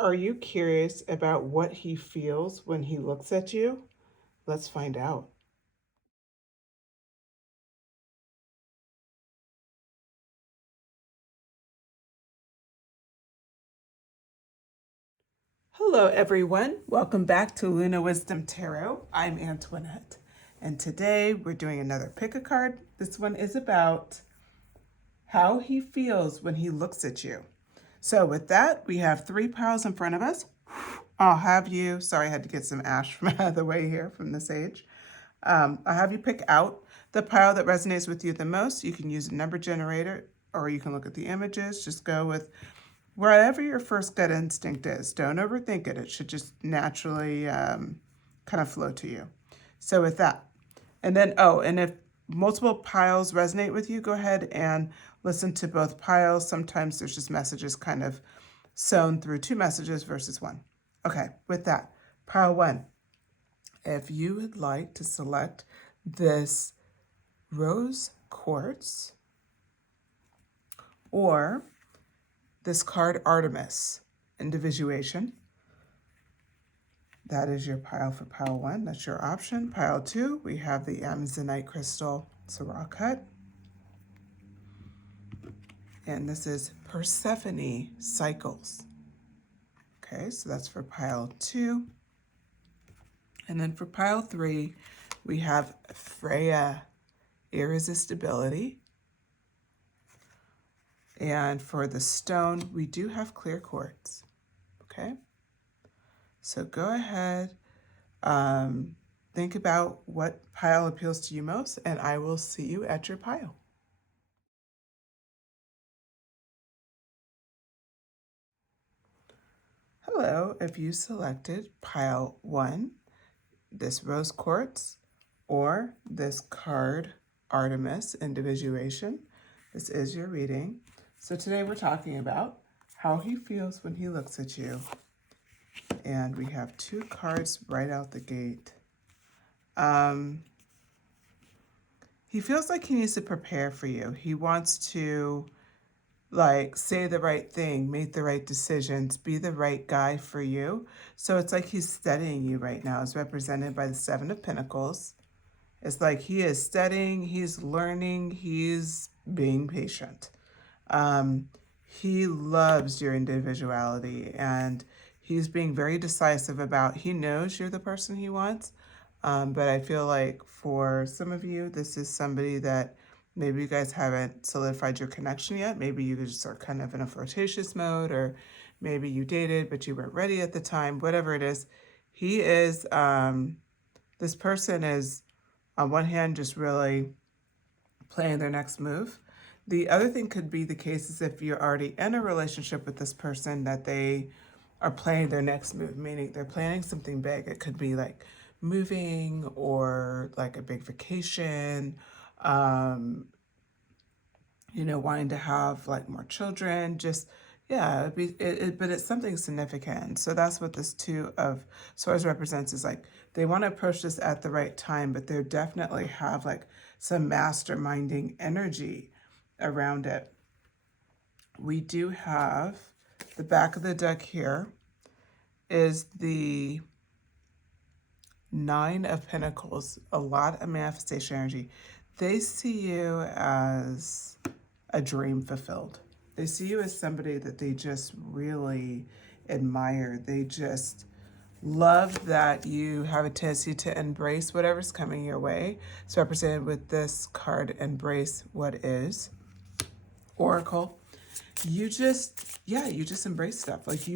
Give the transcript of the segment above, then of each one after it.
Are you curious about what he feels when he looks at you? Let's find out. Hello, everyone. Welcome back to Luna Wisdom Tarot. I'm Antoinette, and today we're doing another pick a card. This one is about how he feels when he looks at you. So with that, we have 3 piles in front of us. I'll have you, sorry, I had to get some ash from out of the way here from the sage. I'll have you pick out the pile that resonates with you the most. You can use a number generator or you can look at the images. Just go with wherever your first gut instinct is. Don't overthink it. It should just naturally kind of flow to you. So with that, and then, oh, and if multiple piles resonate with you, go ahead and listen to both piles. Sometimes there's just messages kind of sewn through 2 messages versus 1. Okay, with that, pile 1. If you would like to select this rose quartz or this card Artemis, individuation, that is your pile for pile 1. That's your option. Pile 2, we have the Amazonite crystal. It's a rock cut. And this is Persephone cycles. Okay, so that's for pile 2. And then for pile 3, we have Freya, irresistibility. And for the stone, we do have clear quartz. Okay, so go ahead, think about what pile appeals to you most, and I will see you at your pile. Hello, if you selected pile 1, this rose quartz, or this card Artemis, individuation, this is your reading. So today we're talking about how he feels when he looks at you. And we have 2 cards right out the gate. He feels like he needs to prepare for you. He wants to like say the right thing, make the right decisions, be the right guy for you. So it's like he's studying you right now. It's represented by the 7 of Pentacles. It's like he is studying, he's learning, he's being patient. He loves your individuality and he's being very decisive about, he knows you're the person he wants. But I feel like for some of you, this is somebody that maybe you guys haven't solidified your connection yet. Maybe you just are kind of in a flirtatious mode, or maybe you dated, but you weren't ready at the time, whatever it is. He is, this person is on one hand, just really planning their next move. The other thing could be the case is if you're already in a relationship with this person that they are planning their next move, meaning they're planning something big. It could be like moving or like a big vacation, you know, wanting to have like more children, just, yeah, but it's something significant. So that's what this 2 of swords represents, is like they want to approach this at the right time, but they definitely have like some masterminding energy around it. We do have the back of the deck here is the 9 of Pentacles, a lot of manifestation energy. They see you as a dream fulfilled. They see you as somebody that they just really admire. They just love that you have a tendency to embrace whatever's coming your way. It's represented with this card, embrace what is. Oracle. You just, yeah, you just embrace stuff. Like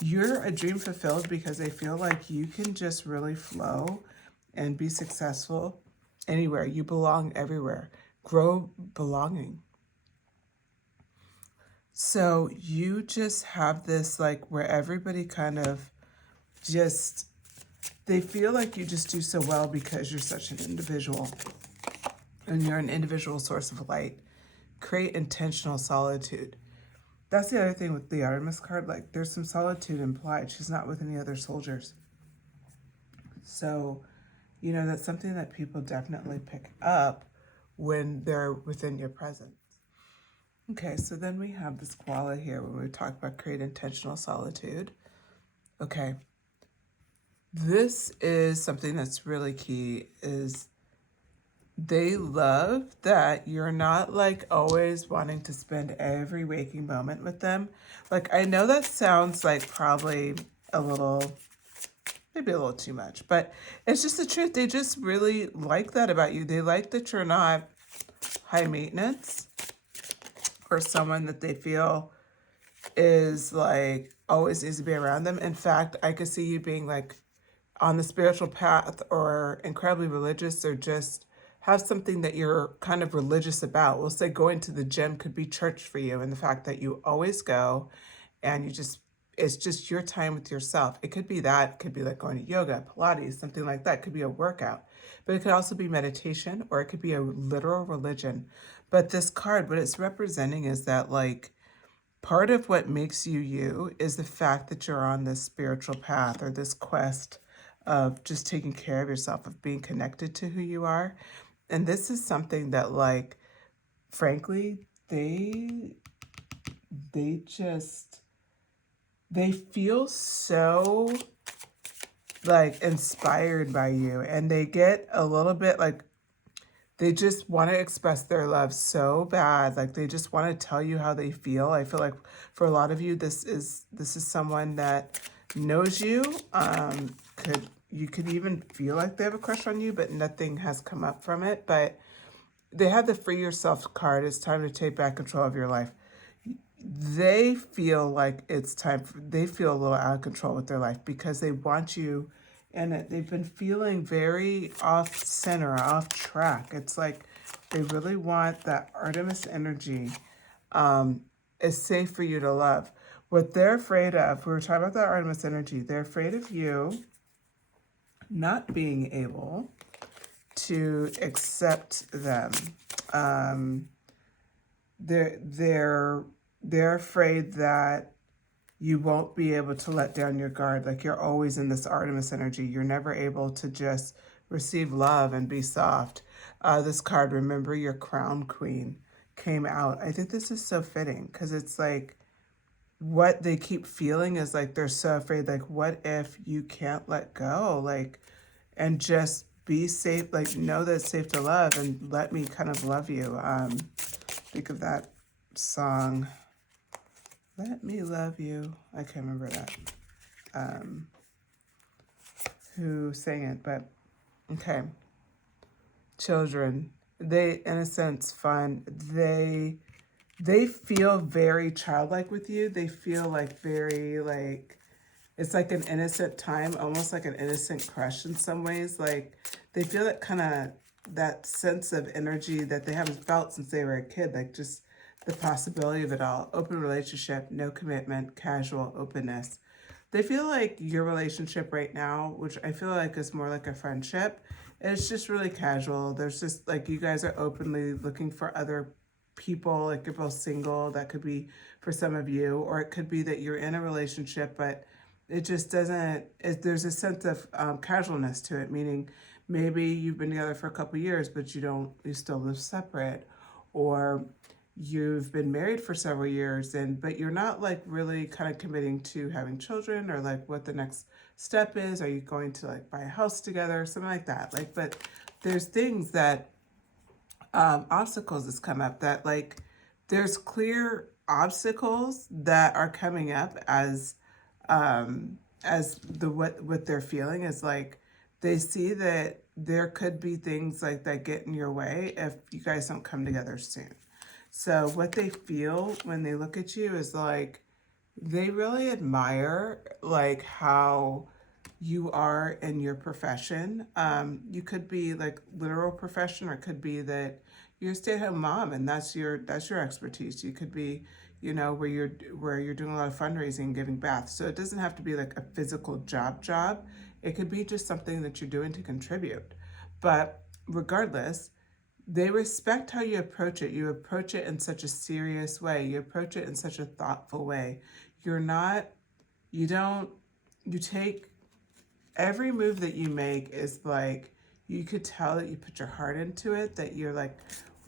you're a dream fulfilled because they feel like you can just really flow and be successful anywhere. You belong everywhere. Grow belonging. So you just have this like where everybody kind of just, they feel like you just do so well because you're such an individual and you're an individual source of light. Create intentional solitude. That's the other thing with the Artemis card. Like there's some solitude implied. She's not with any other soldiers. So, you know, that's something that people definitely pick up when they're within your presence. Okay, so then we have this koala here when we talk about create intentional solitude. Okay, this is something that's really key is they love that you're not like always wanting to spend every waking moment with them. Like I know that sounds like probably a little, maybe a little too much, but it's just the truth. They just really like that about you. They like that you're not high maintenance or someone that they feel is like always needs to be around them. In fact, I could see you being like on the spiritual path or incredibly religious or just have something that you're kind of religious about. We'll say going to the gym could be church for you, and the fact that you always go and you just, it's just your time with yourself. It could be that, it could be like going to yoga, Pilates, something like that. It could be a workout, but it could also be meditation or it could be a literal religion. But this card, what it's representing is that like part of what makes you you is the fact that you're on this spiritual path or this quest of just taking care of yourself, of being connected to who you are. And this is something that like, frankly, they just, they feel so like inspired by you, and they get a little bit like they just want to express their love so bad. Like they just want to tell you how they feel. I feel like for a lot of you, this is someone that knows you. Could you could even feel like they have a crush on you, but nothing has come up from it. But they have the free yourself card. It's time to take back control of your life. They feel like it's time for, they feel a little out of control with their life because they want you in it. They've been feeling very off center, off track. It's like they really want that Artemis energy. Is safe for you to love. What they're afraid of, we were talking about that Artemis energy, they're afraid of you not being able to accept them. Um, they're they're they're afraid that you won't be able to let down your guard. Like you're always in this Artemis energy. You're never able to just receive love and be soft. This card, remember your crown queen, came out. I think this is so fitting because it's like what they keep feeling is like they're so afraid. Like, what if you can't let go? Like, and just be safe. Like, know that it's safe to love and let me kind of love you. Think of that song. Let me love you. I can't remember that. Who sang it, but okay. Children, they, in a sense, fun. They feel very childlike with you. They feel like very like, it's like an innocent time, almost like an innocent crush in some ways. Like they feel that kind of, that sense of energy that they haven't felt since they were a kid. Like just the possibility of it all. Open relationship, no commitment, casual openness. They feel like your relationship right now, which I feel like is more like a friendship, it's just really casual. There's just like you guys are openly looking for other people. Like you're both single. That could be for some of you, or it could be that you're in a relationship, but it just doesn't, there's a sense of casualness to it, meaning maybe you've been together for a couple years, but you still live separate, or you've been married for several years and but you're not like really kind of committing to having children or like what the next step is. Are you going to like buy a house together, something like that? Like, but there's things that obstacles that's come up that like there's clear obstacles that are coming up as the what they're feeling is like they see that there could be things like that get in your way if you guys don't come together soon. So what they feel when they look at you is like they really admire like how you are in your profession. You could be like literal profession, or it could be that you're a stay-at-home mom and that's your expertise. You could be, you know, where you're doing a lot of fundraising, giving baths. So it doesn't have to be like a physical job. It could be just something that you're doing to contribute. But regardless, they respect how you approach it. You approach it in such a serious way. You approach it in such a thoughtful way. You're not, you don't, you take every move that you make is like, you could tell that you put your heart into it, that you're like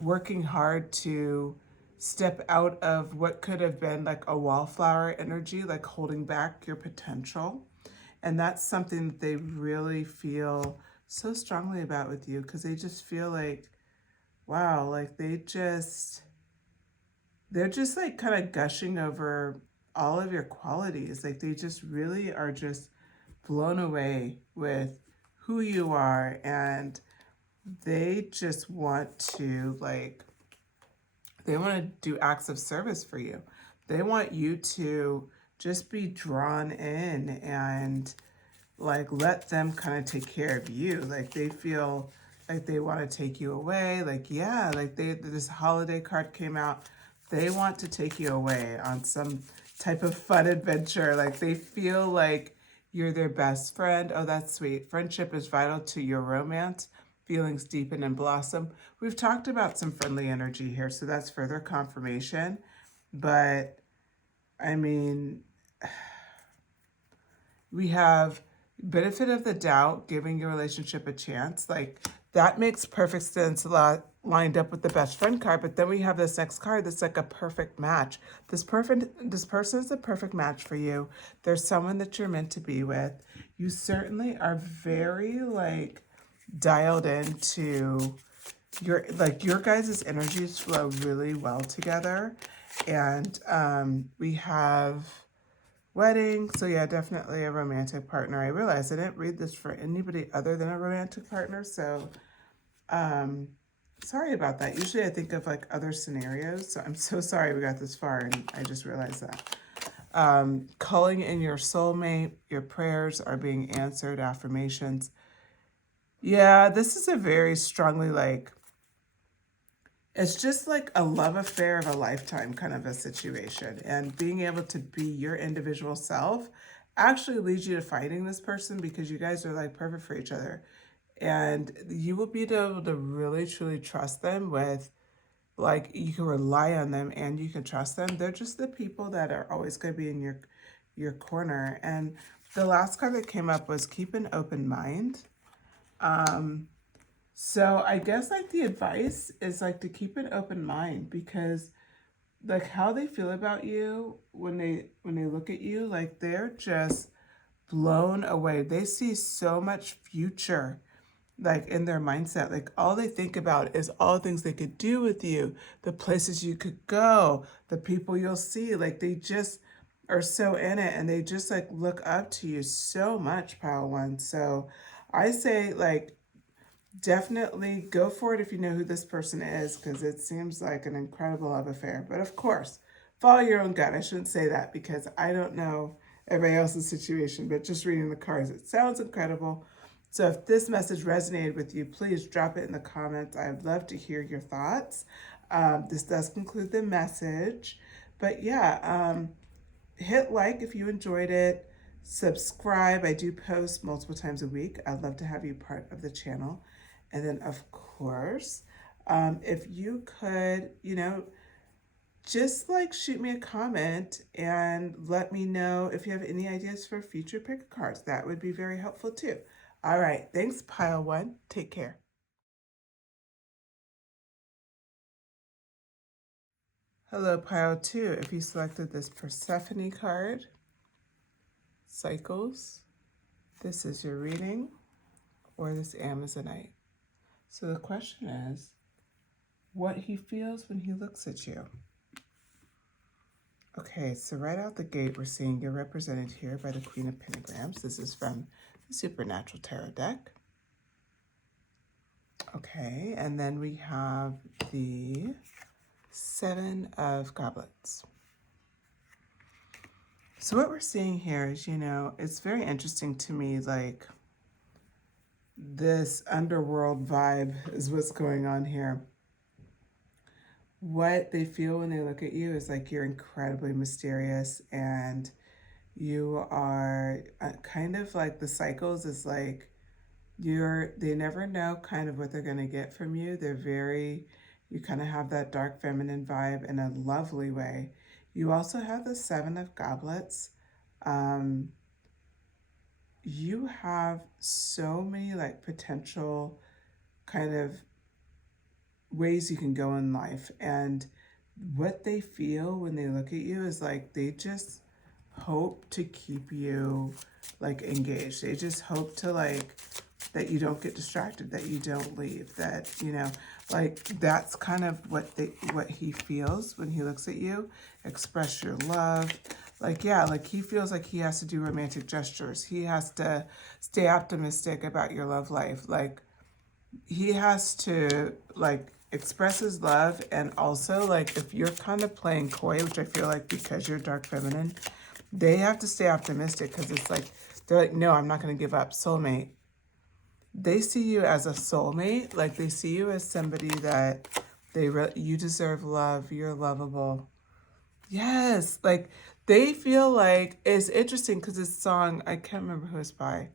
working hard to step out of what could have been like a wallflower energy, like holding back your potential. And that's something that they really feel so strongly about with you, because they just feel like, wow, like they're just like kind of gushing over all of your qualities. Like they just really are just blown away with who you are, and they just want to like, they want to do acts of service for you. They want you to just be drawn in and like let them kind of take care of you. Like they feel like they want to take you away. Like, yeah, like this holiday card came out. They want to take you away on some type of fun adventure. Like they feel like you're their best friend. Oh, that's sweet. Friendship is vital to your romance. Feelings deepen and blossom. We've talked about some friendly energy here, so that's further confirmation. But I mean, we have benefit of the doubt, giving your relationship a chance. Like that makes perfect sense, a lot lined up with the best friend card. But then we have this next card that's like a perfect match. This person is a perfect match for you. There's someone that you're meant to be with. You certainly are very like dialed into your guys' energies flow really well together. And we have wedding. So yeah, definitely a romantic partner. I realized I didn't read this for anybody other than a romantic partner. So sorry about that. Usually I think of like other scenarios. So I'm so sorry we got this far and I just realized that. Calling in your soulmate, your prayers are being answered, affirmations. Yeah, this is a very strongly like, it's just like a love affair of a lifetime kind of a situation. And being able to be your individual self actually leads you to finding this person, because you guys are like perfect for each other. And you will be able to really truly trust them with, like, you can rely on them and you can trust them. They're just the people that are always going to be in your corner. And the last card that came up was keep an open mind. So I guess like the advice is like to keep an open mind, because like how they feel about you when they look at you, like they're just blown away. They see so much future like in their mindset. Like all they think about is all the things they could do with you, the places you could go, the people you'll see. Like they just are so in it, and they just like look up to you so much, Pile One. So I say like definitely go for it if you know who this person is, because it seems like an incredible love affair. But of course, follow your own gut. I shouldn't say that because I don't know everybody else's situation, but just reading the cards, it sounds incredible. So if this message resonated with you, please drop it in the comments. I'd love to hear your thoughts. This does conclude the message. But yeah, hit like if you enjoyed it. Subscribe. I do post multiple times a week. I'd love to have you part of the channel. And then, of course, if you could, just like shoot me a comment and let me know if you have any ideas for future pick cards. That would be very helpful too. All right. Thanks, Pile One. Take care. Hello, Pile Two. If you selected this Persephone card, Cycles, this is your reading, or this Amazonite. So the question is, what he feels when he looks at you. Okay, so right out the gate, we're seeing you're represented here by the Queen of Pentagrams. This is from the Supernatural Tarot deck. Okay, and then we have the Seven of Goblets. So what we're seeing here is, it's very interesting to me, like this underworld vibe is what's going on here. What they feel when they look at you is like you're incredibly mysterious, and you are kind of like the Cycles is like they never know kind of what they're going to get from you. You kind of have that dark feminine vibe in a lovely way. You also have the Seven of Goblets. You have so many like potential kind of ways you can go in life, and what they feel when they look at you is like they just hope to keep you like engaged. They just hope to like that you don't get distracted, that you don't leave, that like that's kind of what he feels when he looks at you. Express your love. Like, yeah, like he feels like he has to do romantic gestures. He has to stay optimistic about your love life. Like he has to like express his love, and also like if you're kind of playing coy, which I feel like because you're dark feminine, they have to stay optimistic because it's like they're like, no, I'm not going to give up. Soulmate. They see you as a soulmate. Like they see you as somebody that you deserve love. You're lovable. Yes, like they feel like it's interesting because this song, I can't remember who it's by.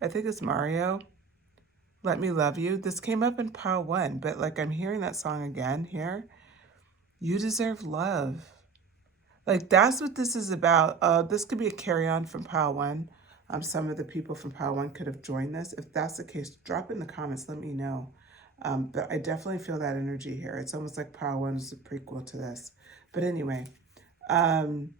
I think it's Mario. Let Me Love You. This came up in pile one, but like I'm hearing that song again here. You deserve love. Like that's what this is about. This could be a carry-on from pile one. Some of the people from pile one could have joined this. If that's the case, drop in the comments, let me know. But I definitely feel that energy here. It's almost like pile one is a prequel to this. But anyway, um,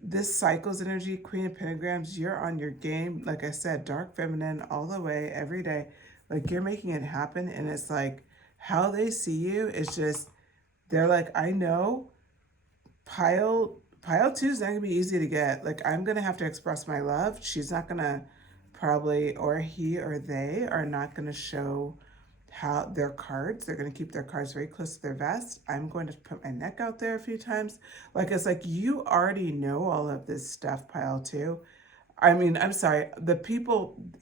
this cycles energy, Queen of Pentagrams, you're on your game. Like I said, dark feminine all the way, every day. Like you're making it happen. And it's like how they see you is just, they're like, I know pile two is not gonna be easy to get. Like I'm gonna have to express my love. She's not gonna probably, or he or they are not gonna show how their cards. They're gonna keep their cards very close to their vest. I'm going to put my neck out there a few times. Like it's like you already know all of this stuff, pile two. I mean, I'm sorry,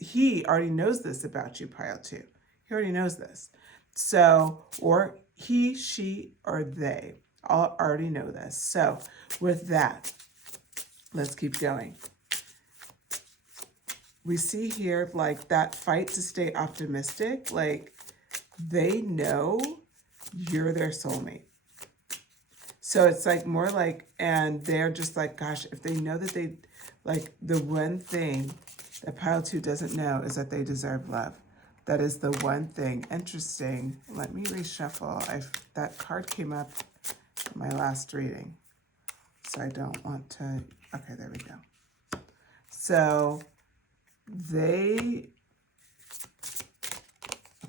he already knows this about you, pile two. He already knows this. So, or he, she, or they all already know this. So with that, let's keep going. We see here like that fight to stay optimistic. Like they know you're their soulmate. So it's like more like, and they're just like, gosh, if they know that they, like the one thing that pile two doesn't know is that they deserve love. That is the one thing. Interesting. Let me reshuffle. That card came up in my last reading. So I don't want to, okay, there we go. So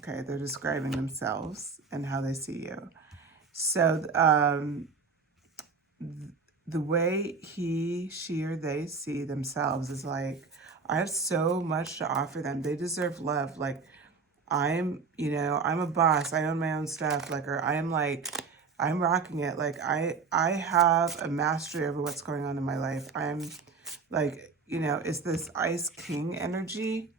they're describing themselves and how they see you. So the way he, she, or they see themselves is like, I have so much to offer them. They deserve love. Like I'm a boss. I own my own stuff. Like, or I'm rocking it. Like I have a mastery over what's going on in my life. I'm like, it's this Ice King energy.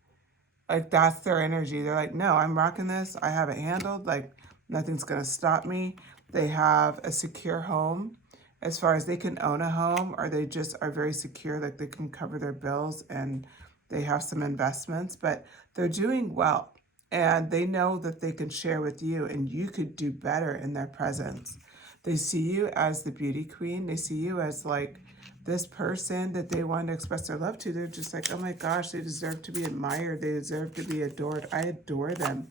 Like that's their energy. They're like, no, I'm rocking this. I have it handled. Like nothing's going to stop me. They have a secure home as far as they can own a home, or they just are very secure. Like they can cover their bills and they have some investments, but they're doing well. And they know that they can share with you and you could do better in their presence. They see you as the beauty queen. They see you as like this person that they want to express their love to. They're just like, oh my gosh, they deserve to be admired. They deserve to be adored. I adore them.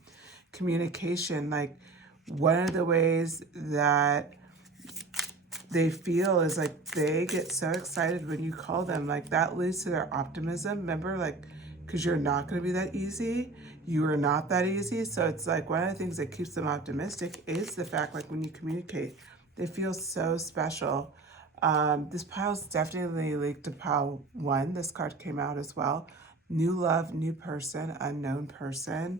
Communication, like one of the ways that they feel is like they get so excited when you call them. Like that leads to their optimism. Remember, like, because you're not going to be that easy. You are not that easy. So it's like one of the things that keeps them optimistic is the fact, like when you communicate, they feel so special. This pile's definitely linked to pile one. This card came out as well. New love, new person, unknown person.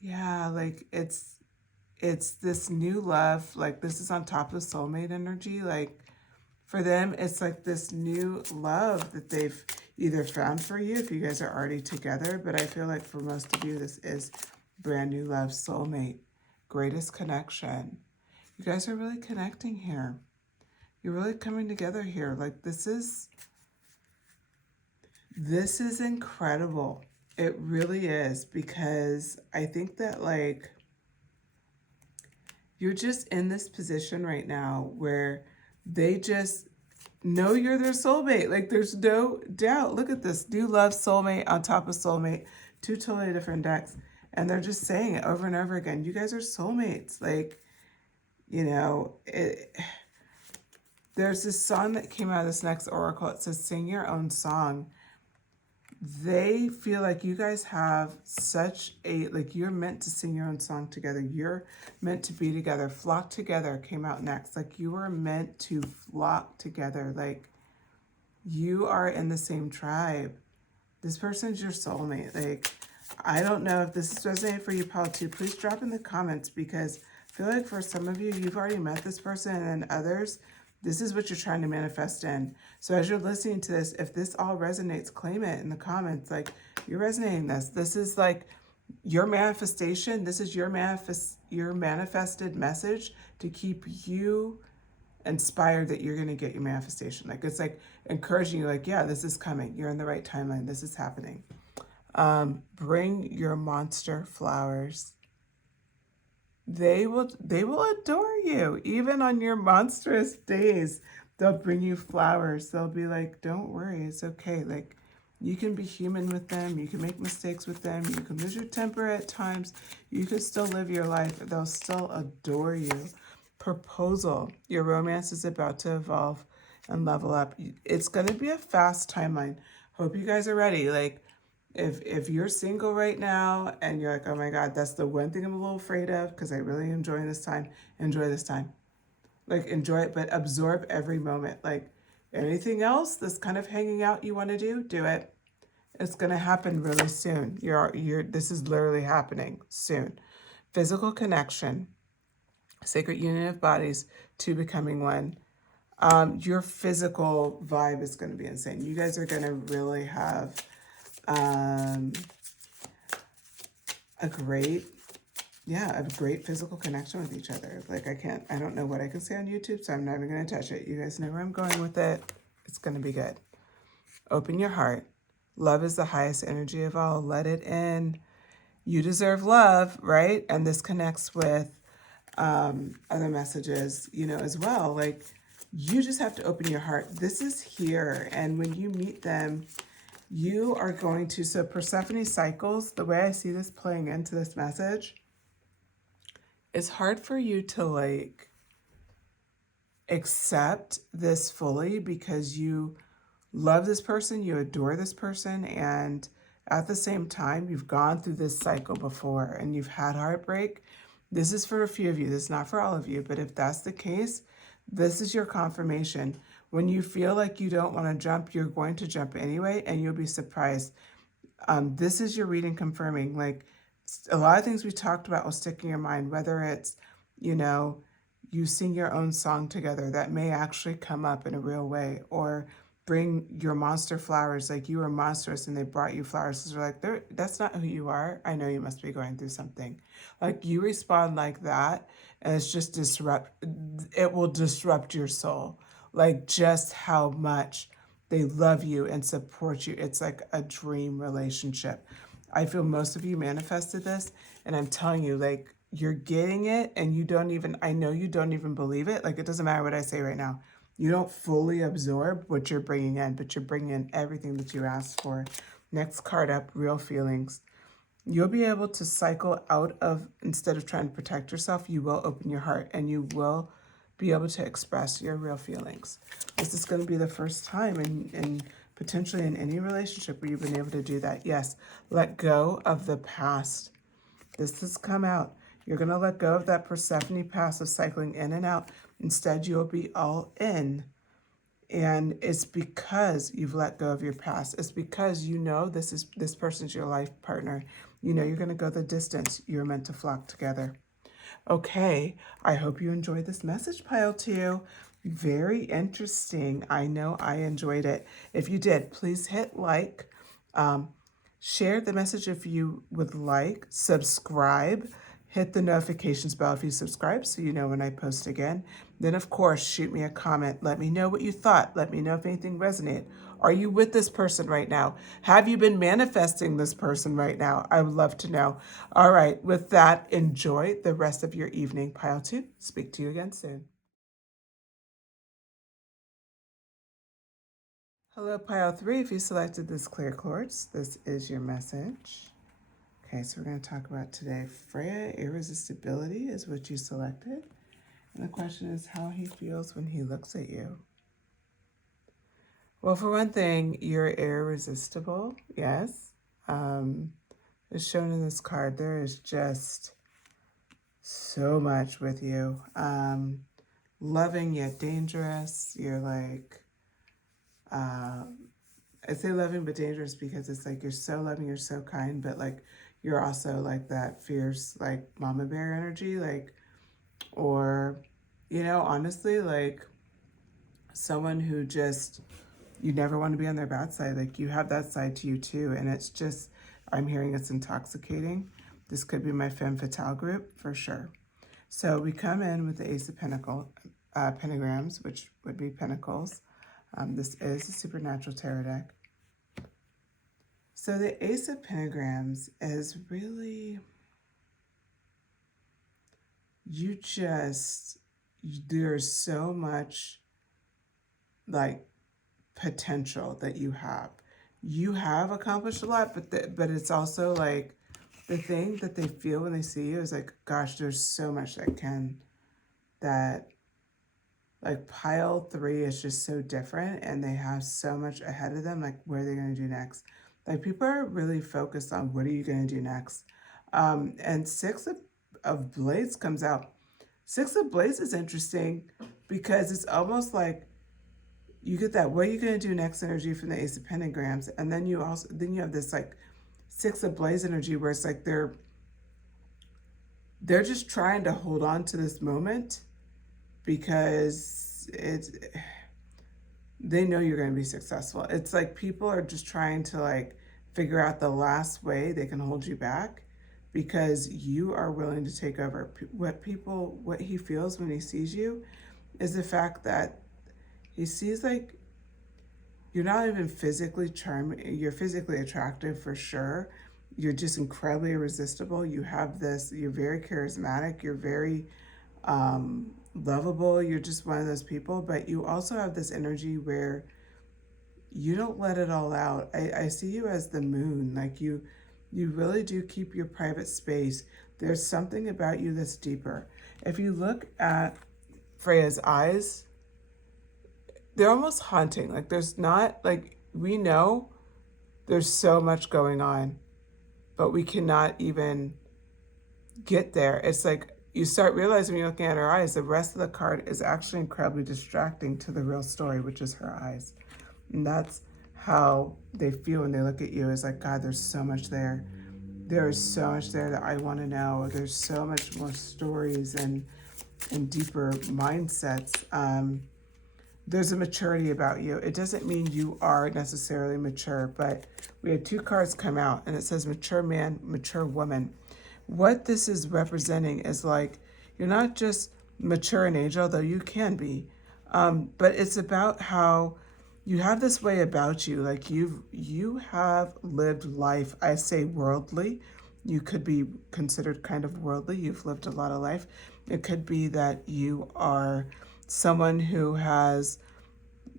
Yeah, like it's this new love. Like this is on top of soulmate energy. Like for them, it's like this new love that they've either found for you if you guys are already together. But I feel like for most of you, this is brand new love, soulmate, greatest connection. You guys are really connecting here. You're really coming together here. Like this is incredible. It really is, because I think that like you're just in this position right now where they just know you're their soulmate. Like there's no doubt. Look at this. New love, soulmate on top of soulmate. Two totally different decks. And they're just saying it over and over again. You guys are soulmates. Like You know, there's this song that came out of this next oracle. It says, sing your own song. They feel like you guys have such a, like you're meant to sing your own song together. You're meant to be together. Flock together came out next. Like you were meant to flock together. Like you are in the same tribe. This person's your soulmate. Like, I don't know if this is resonating for you, Pile 2. Please drop in the comments, because I feel like for some of you, you've already met this person, and others, this is what you're trying to manifest in. So as you're listening to this, if this all resonates, claim it in the comments. Like, you're resonating this. This is like your manifestation. This is your manifested message to keep you inspired that you're going to get your manifestation. Like, it's like encouraging you, like, yeah, this is coming. You're in the right timeline. This is happening. Bring your monster flowers. They will adore you. Even on your monstrous days, they'll bring you flowers. They'll be like, don't worry, it's okay. Like, you can be human with them. You can make mistakes with them. You can lose your temper at times. You can still live your life. They'll still adore you. Proposal. Your romance is about to evolve and level up. It's going to be a fast timeline. Hope you guys are ready. Like, if you're single right now and you're like, oh my God, that's the one thing I'm a little afraid of because I really enjoy this time, enjoy this time. Like, enjoy it, but absorb every moment. Like, anything else that's kind of hanging out you want to do it. It's going to happen really soon. This is literally happening soon. Physical connection, sacred union of bodies, two becoming one. Your physical vibe is going to be insane. You guys are going to really have a great physical connection with each other. Like, I don't know what I can say on YouTube, so I'm not even going to touch it. You guys know where I'm going with it. It's going to be good. Open your heart. Love is the highest energy of all. Let it in. You deserve love, right? And this connects with other messages, as well. Like, you just have to open your heart. This is here. And when you meet them, you are going to, so Persephone cycles, the way I see this playing into this message, it's hard for you to like accept this fully because you love this person, you adore this person, and at the same time, you've gone through this cycle before and you've had heartbreak. This is for a few of you. This is not for all of you, but if that's the case, this is your confirmation. When you feel like you don't want to jump, you're going to jump anyway, and you'll be surprised. This is your reading confirming. Like, a lot of things we talked about will stick in your mind, whether it's, you sing your own song together. That may actually come up in a real way. Or bring your monster flowers, like you were monstrous and they brought you flowers. So they're like, that's not who you are. I know you must be going through something. Like, you respond like that, and it's just it will disrupt your soul. Like, just how much they love you and support you. It's like a dream relationship. I feel most of you manifested this, and I'm telling you, like, you're getting it, and I know you don't even believe it. Like, it doesn't matter what I say right now. You don't fully absorb what you're bringing in, but you're bringing in everything that you asked for. Next card up, real feelings. You'll be able to cycle out of, instead of trying to protect yourself, you will open your heart and you will be able to express your real feelings. This is going to be the first time in potentially in any relationship where you've been able to do that. Yes, let go of the past. This has come out. You're going to let go of that Persephone past of cycling in and out. Instead, you'll be all in. And it's because you've let go of your past. It's because this person's your life partner. You're going to go the distance. You're meant to flock together. Okay, I hope you enjoyed this message, Pile 2. Very interesting. I know I enjoyed it. If you did, please hit like. Share the message if you would like. Subscribe. Hit the notifications bell if you subscribe so you know when I post again. Then, of course, shoot me a comment. Let me know what you thought. Let me know if anything resonated. Are you with this person right now? Have you been manifesting this person right now? I would love to know. All right, with that, enjoy the rest of your evening, Pile 2. Speak to you again soon. Hello, Pile 3. If you selected this clear quartz, this is your message. Okay, so we're going to talk about today. Freya, irresistibility is what you selected. And the question is how he feels when he looks at you. Well, for one thing, you're irresistible, yes. As shown in this card, there is just so much with you. Loving yet dangerous. You're like, I say loving but dangerous because it's like you're so loving, you're so kind, but like you're also like that fierce, like mama bear energy, like, or, you know, honestly, like someone who just, you never want to be on their bad side. Like you have that side to you too. And it's just, I'm hearing it's intoxicating. This could be my femme fatale group for sure. So we come in with the Ace of pentagrams, which would be pentacles. This is a supernatural tarot deck. So the Ace of Pentagrams is really, there's so much like potential that you have. You have accomplished a lot, but it's also like the thing that they feel when they see you is like, gosh, there's so much that like pile 3 is just so different and they have so much ahead of them. Like, what are they going to do next? Like, people are really focused on what are you going to do next? And Six of Blades comes out. Six of Blades is interesting because it's almost like you get that what are you going to do next energy from the Ace of Pentagrams, and then you have this like Six of Blades energy where it's like they're just trying to hold on to this moment because they know you're going to be successful. It's like people are just trying to like figure out the last way they can hold you back because you are willing to take over. What he feels when he sees you is the fact that he sees like you're not even physically charming. You're physically attractive for sure. You're just incredibly irresistible. You have this, you're very charismatic. You're very lovable. You're just one of those people, but you also have this energy where you don't let it all out. I see you as the moon. Like you really do keep your private space. There's something about you that's deeper. If you look at Freya's eyes, they're almost haunting. Like there's not, like we know there's so much going on, but we cannot even get there. It's like you start realizing when you're looking at her eyes, the rest of the card is actually incredibly distracting to the real story, which is her eyes. And that's how they feel when they look at you, is like, God, there's so much there. There is so much there that I want to know. There's so much more stories and deeper mindsets. There's a maturity about you. It doesn't mean you are necessarily mature, but we had 2 cards come out and it says mature man, mature woman. What this is representing is like, you're not just mature in age, although you can be, but it's about how you have this way about you. Like you have lived life. I say worldly. You could be considered kind of worldly. You've lived a lot of life. It could be that you are someone who has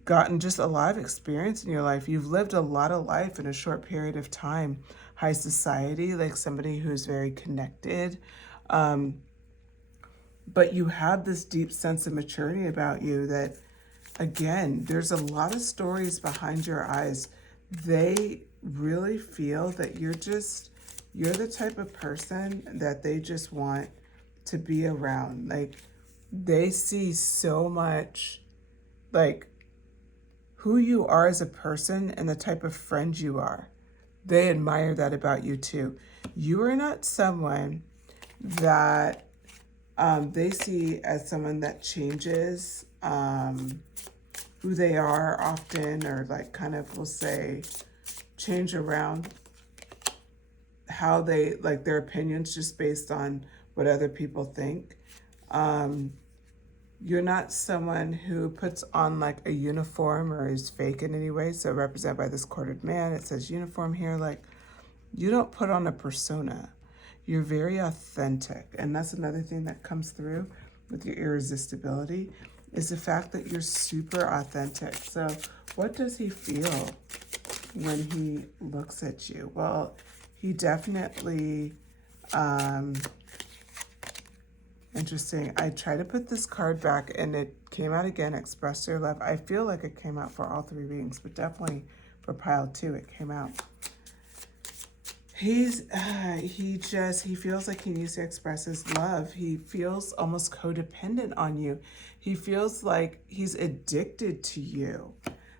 gotten just a lot of experience in your life. You've lived a lot of life in a short period of time. High society, like somebody who's very connected. But you have this deep sense of maturity about you that, again, there's a lot of stories behind your eyes. They really feel that you're the type of person that they just want to be around. Like they see so much, like who you are as a person and the type of friend you are. They admire that about you too. You are not someone that they see as someone that changes who they are often, or like kind of, we'll say, change around how they, like their opinions just based on what other people think. You're not someone who puts on like a uniform or is fake in any way. So represented by this quartered man, it says uniform here. Like you don't put on a persona. You're very authentic. And that's another thing that comes through with your irresistibility, is the fact that you're super authentic. So what does he feel when he looks at you? Well, he definitely Interesting. I tried to put this card back and it came out again, express your love. I feel like it came out for all three readings, but definitely for pile 2 it came out. He feels like he needs to express his love. He feels almost codependent on you. He feels like he's addicted to you.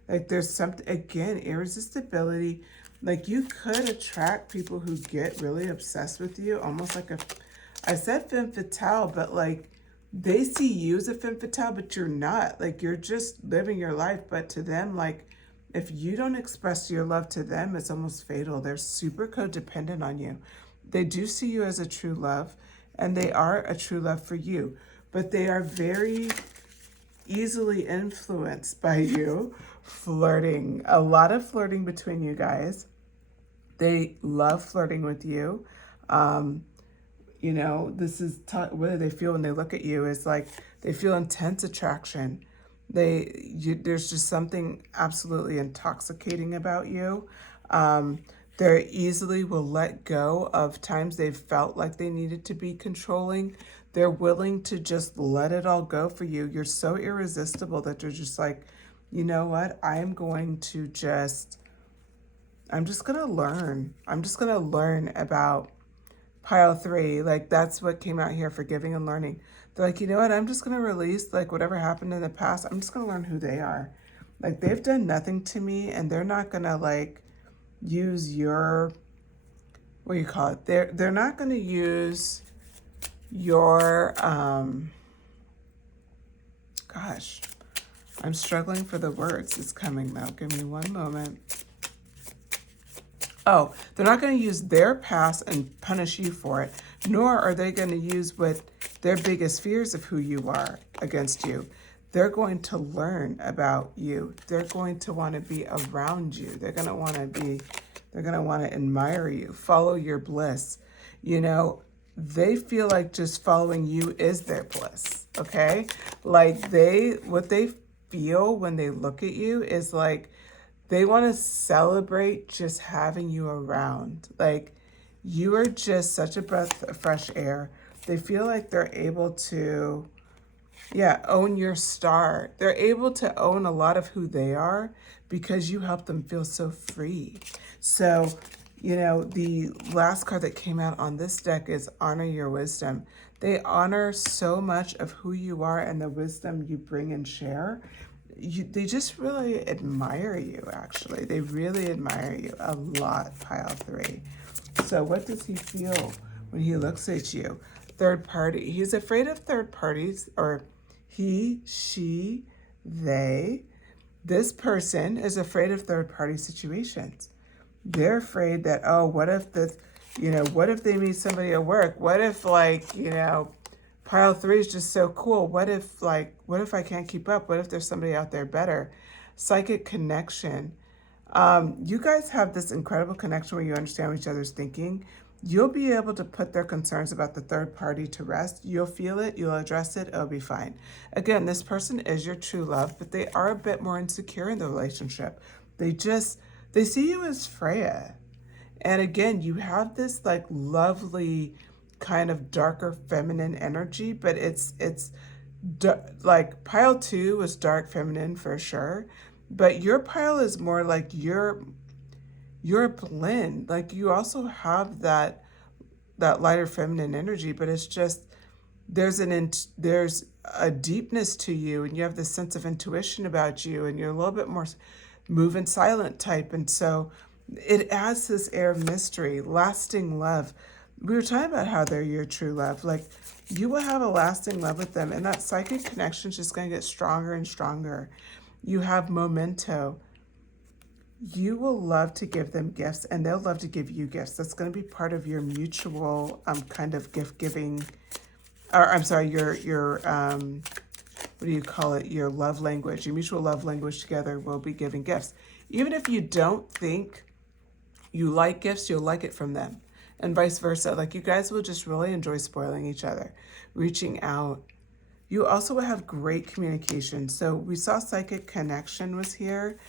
Like there's something, again, irresistibility. Like you could attract people who get really obsessed with you, almost like I said femme fatale, but like they see you as a femme fatale, but you're not. Like you're just living your life, but to them, like if you don't express your love to them, it's almost fatal. They're super codependent on you. They do see you as a true love, and they are a true love for you, but they are very easily influenced by you. Flirting, a lot of flirting between you guys. They love flirting with you. You know, this is what do they feel when they look at you is like they feel intense attraction. There's just something absolutely intoxicating about you. They easily will let go of times they've felt like they needed to be controlling. They're willing to just let it all go for you. You're so irresistible that they're just like, you know what? I'm just going to learn. I'm just going to learn about pile 3. Like that's what came out here, forgiving and learning. They're like, you know what? I'm just going to release like whatever happened in the past. I'm just going to learn who they are. Like they've done nothing to me and they're not going to like use your, what do you call it? They're not going to use your, gosh, I'm struggling for the words. It's coming though. Give me one moment. Oh, they're not going to use their past and punish you for it, nor are they going to use what their biggest fears of who you are against you. They're going to learn about you. They're going to want to be around you. They're going to want to admire you, follow your bliss. You know, they feel like just following you is their bliss, okay? Like what they feel when they look at you is like, they want to celebrate just having you around. Like you are just such a breath of fresh air. They feel like they're able to, own your star. They're able to own a lot of who they are because you help them feel so free. So, you know, the last card that came out on this deck is Honor Your Wisdom. They honor so much of who you are and the wisdom you bring and share. They just really admire you, actually. They really admire you a lot, pile 3. So what does he feel when he looks at you? Third party. He's afraid of third parties, or he, she, they. This person is afraid of third party situations. They're afraid that, oh, what if they meet somebody at work? What if pile 3 is just so cool. What if I can't keep up? What if there's somebody out there better? Psychic connection. You guys have this incredible connection where you understand what each other's thinking. You'll be able to put their concerns about the third party to rest. You'll feel it. You'll address it. It'll be fine. Again, this person is your true love, but they are a bit more insecure in the relationship. They see you as Freya. And again, you have this like lovely kind of darker feminine energy, but it's like pile 2 was dark feminine for sure, but your pile is more like you're a blend. Like you also have that lighter feminine energy, but it's just there's a deepness to you, and you have this sense of intuition about you, and you're a little bit more move in silent type, and so it adds this air of mystery, lasting love. We were talking about how they're your true love. Like you will have a lasting love with them, and that psychic connection is just going to get stronger and stronger. You have memento. You will love to give them gifts, and they'll love to give you gifts. That's going to be part of your mutual kind of gift giving, or I'm sorry, your what do you call it? Your love language, your mutual love language together will be giving gifts. Even if you don't think you like gifts, you'll like it from them. And vice versa. Like you guys will just really enjoy spoiling each other, reaching out. You also will have great communication. So we saw psychic connection was here.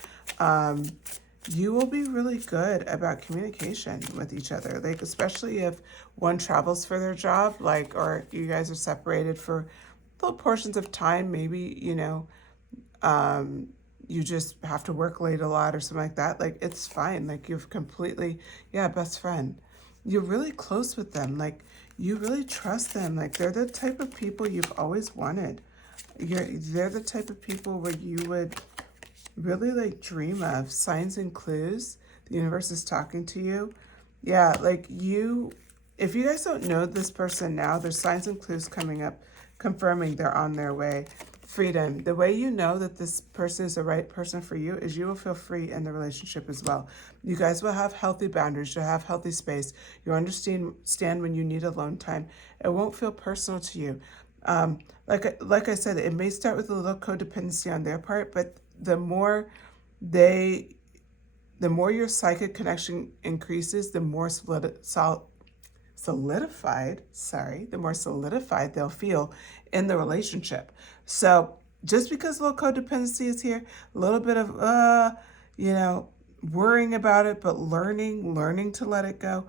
you will be really good about communication with each other. Like, especially if one travels for their job, like, or you guys are separated for little portions of time, maybe, um, you just have to work late a lot or something like that. Like, it's fine. Like, you're completely, yeah, best friend. You're really close with them. Like, you really trust them. Like, they're the type of people you've always wanted. They're the type of people where you would really like dream of signs and clues. The universe is talking to you. Yeah, like if you guys don't know this person now, there's signs and clues coming up confirming they're on their way. Freedom. The way you know that this person is the right person for you is you will feel free in the relationship as well. You guys will have healthy boundaries. You'll have healthy space. You'll understand when you need alone time. It won't feel personal to you. Like I said, it may start with a little codependency on their part, but the more they the more your psychic connection increases, the more solidified they'll feel in the relationship. So just because a little codependency is here, a little bit of worrying about it, but learning to let it go,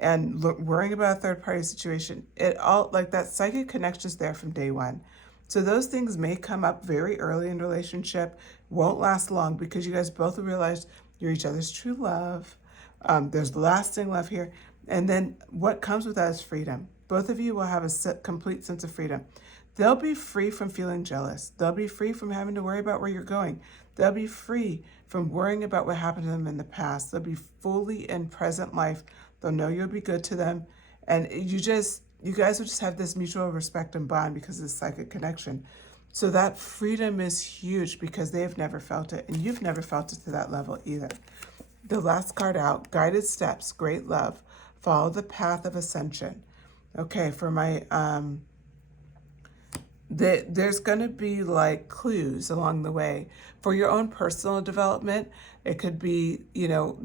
and worrying about a third party situation, it all like that psychic connection is there from day one. So those things may come up very early in the relationship, won't last long because you guys both realize you're each other's true love. There's lasting love here. And then what comes with that is freedom. Both of you will have a complete sense of freedom. They'll be free from feeling jealous. They'll be free from having to worry about where you're going. They'll be free from worrying about what happened to them in the past. They'll be fully in present life. They'll know you'll be good to them. And you guys will just have this mutual respect and bond because of the psychic connection. So that freedom is huge because they have never felt it, and you've never felt it to that level either. The last card out, guided steps, great love, follow the path of ascension. Okay, for my, there's going to be like clues along the way for your own personal development. It could be,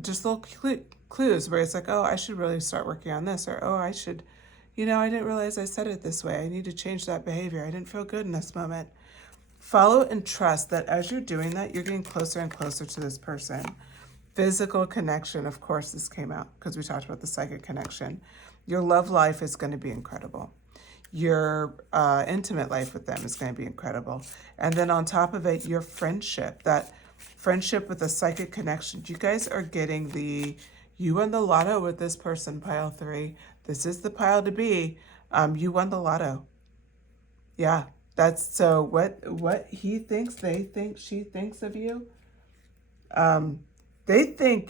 just little clues where it's like, oh, I should really start working on this, or, oh, I should, I didn't realize I said it this way. I need to change that behavior. I didn't feel good in this moment. Follow and trust that as you're doing that, you're getting closer and closer to this person. Physical connection, of course, this came out because we talked about the psychic connection. Your love life is going to be incredible. Your intimate life with them is going to be incredible. And then on top of it, your friendship, that friendship with a psychic connection. You guys are getting you won the lotto with this person, pile 3. This is the pile to be. You won the lotto. Yeah, that's so what he thinks, they think, she thinks of you. They think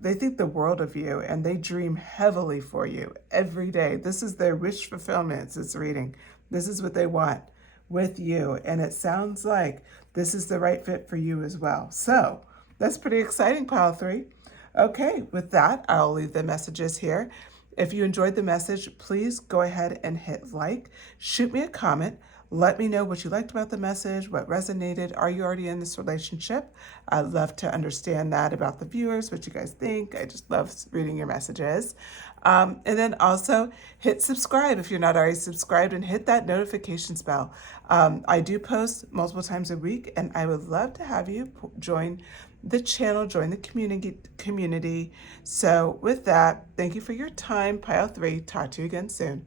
they think the world of you, and they dream heavily for you every day. This is their wish fulfillment. It's reading. This is what they want with you, and it sounds like this is the right fit for you as well. So that's pretty exciting, pile 3. Okay, with that, I'll leave the messages here. If you enjoyed the message, please go ahead and hit like. Shoot me a comment. Let me know what you liked about the message, what resonated. Are you already in this relationship? I'd love to understand that about the viewers, what you guys think. I just love reading your messages. And then also hit subscribe if you're not already subscribed, and hit that notifications bell. I do post multiple times a week, and I would love to have you join the channel, join the community. So with that, thank you for your time, pile 3. Talk to you again soon.